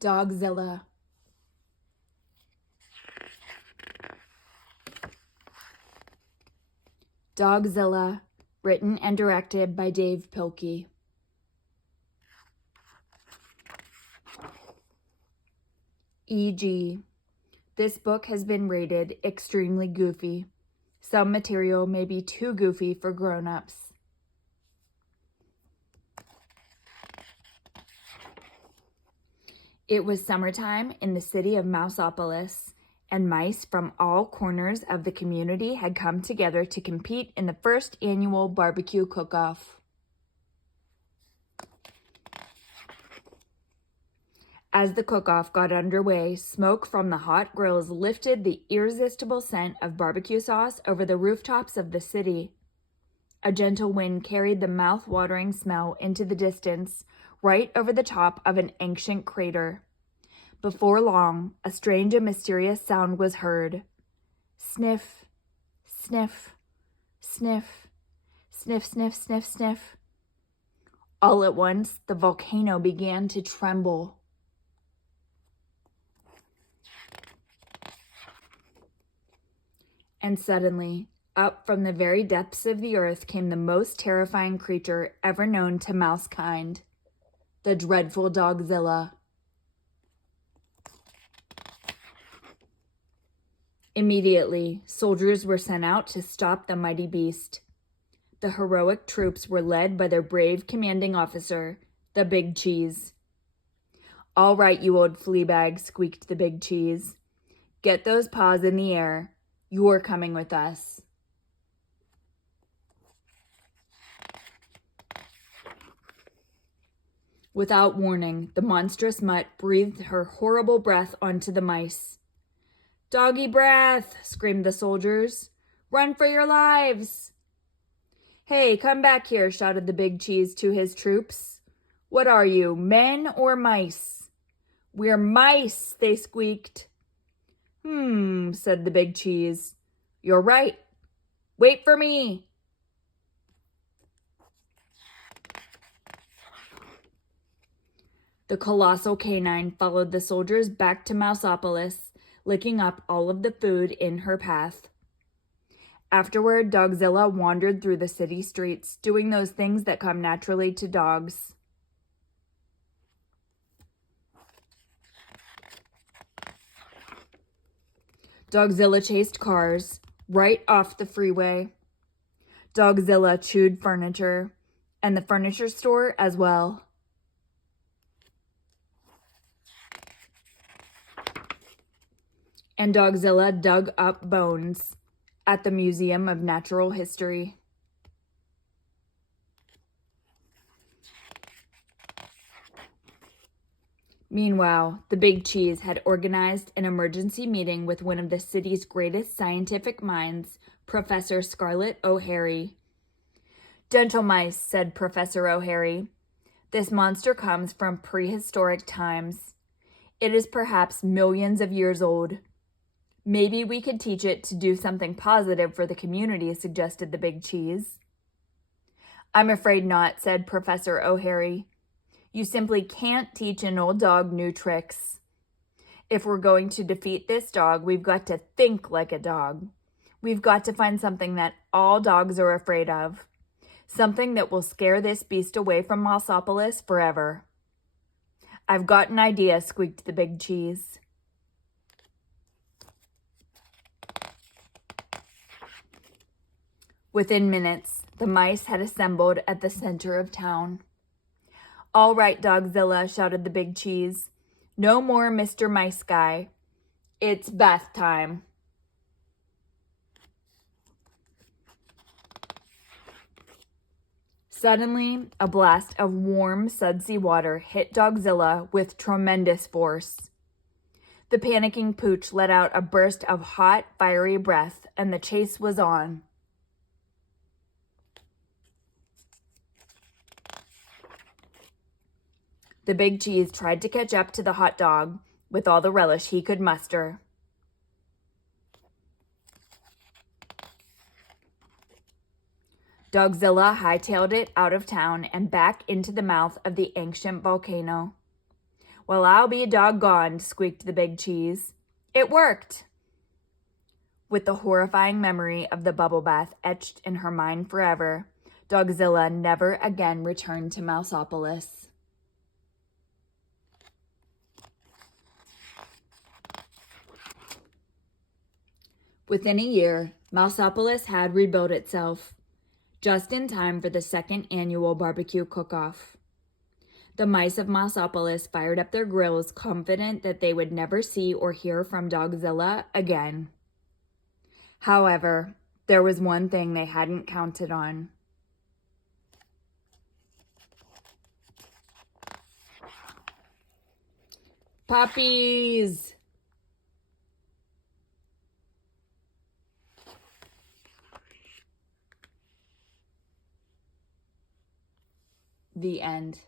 Dogzilla. Dogzilla, written and directed by Dave Pilkey. E.g., this book has been rated extremely goofy. Some material may be too goofy for grown-ups. It was summertime in the city of Mousopolis, and mice from all corners of the community had come together to compete in the first annual barbecue cook-off. As the cook-off got underway, smoke from the hot grills lifted the irresistible scent of barbecue sauce over the rooftops of the city. A gentle wind carried the mouth-watering smell into the distance, right over the top of an ancient crater. Before long, a strange and mysterious sound was heard. Sniff, sniff, sniff, sniff, sniff, sniff, sniff. All at once, the volcano began to tremble. And suddenly, up from the very depths of the earth came the most terrifying creature ever known to mousekind, the dreadful Dogzilla. Immediately, soldiers were sent out to stop the mighty beast. The heroic troops were led by their brave commanding officer, the Big Cheese. "All right, you old flea bag," squeaked the Big Cheese. "Get those paws in the air. You're coming with us." Without warning, the monstrous mutt breathed her horrible breath onto the mice. "Doggy breath!" screamed the soldiers. "Run for your lives!" "Hey, come back here," shouted the Big Cheese to his troops. "What are you, men or mice?" "We're mice," they squeaked. Said the Big Cheese. "You're right. Wait for me." The colossal canine followed the soldiers back to Mousopolis, licking up all of the food in her path. Afterward, Dogzilla wandered through the city streets, doing those things that come naturally to dogs. Dogzilla chased cars right off the freeway. Dogzilla chewed furniture, and the furniture store as well. And Dogzilla dug up bones at the Museum of Natural History. Meanwhile, the Big Cheese had organized an emergency meeting with one of the city's greatest scientific minds, Professor Scarlett O'Hare. "Gentle mice," said Professor O'Hare, "this monster comes from prehistoric times. It is perhaps millions of years old. Maybe we could teach it to do something positive for the community," suggested the Big Cheese. "I'm afraid not," said Professor O'Hare. "You simply can't teach an old dog new tricks. If we're going to defeat this dog, we've got to think like a dog. We've got to find something that all dogs are afraid of. Something that will scare this beast away from Mousopolis forever." "I've got an idea," squeaked the Big Cheese. Within minutes, the mice had assembled at the center of town. "All right, Dogzilla," shouted the Big Cheese. "No more Mr. Mice Guy. It's bath time." Suddenly, a blast of warm, sudsy water hit Dogzilla with tremendous force. The panicking pooch let out a burst of hot, fiery breath, and the chase was on. The Big Cheese tried to catch up to the hot dog with all the relish he could muster. Dogzilla hightailed it out of town and back into the mouth of the ancient volcano. "Well, I'll be doggone," squeaked the big cheese. It worked! With the horrifying memory of the bubble bath etched in her mind forever, Dogzilla never again returned to Mousopolis. Within a year, Mousopolis had rebuilt itself, just in time for the second annual barbecue cook-off. The mice of Mousopolis fired up their grills, confident that they would never see or hear from Dogzilla again. However, there was one thing they hadn't counted on. Puppies! The end.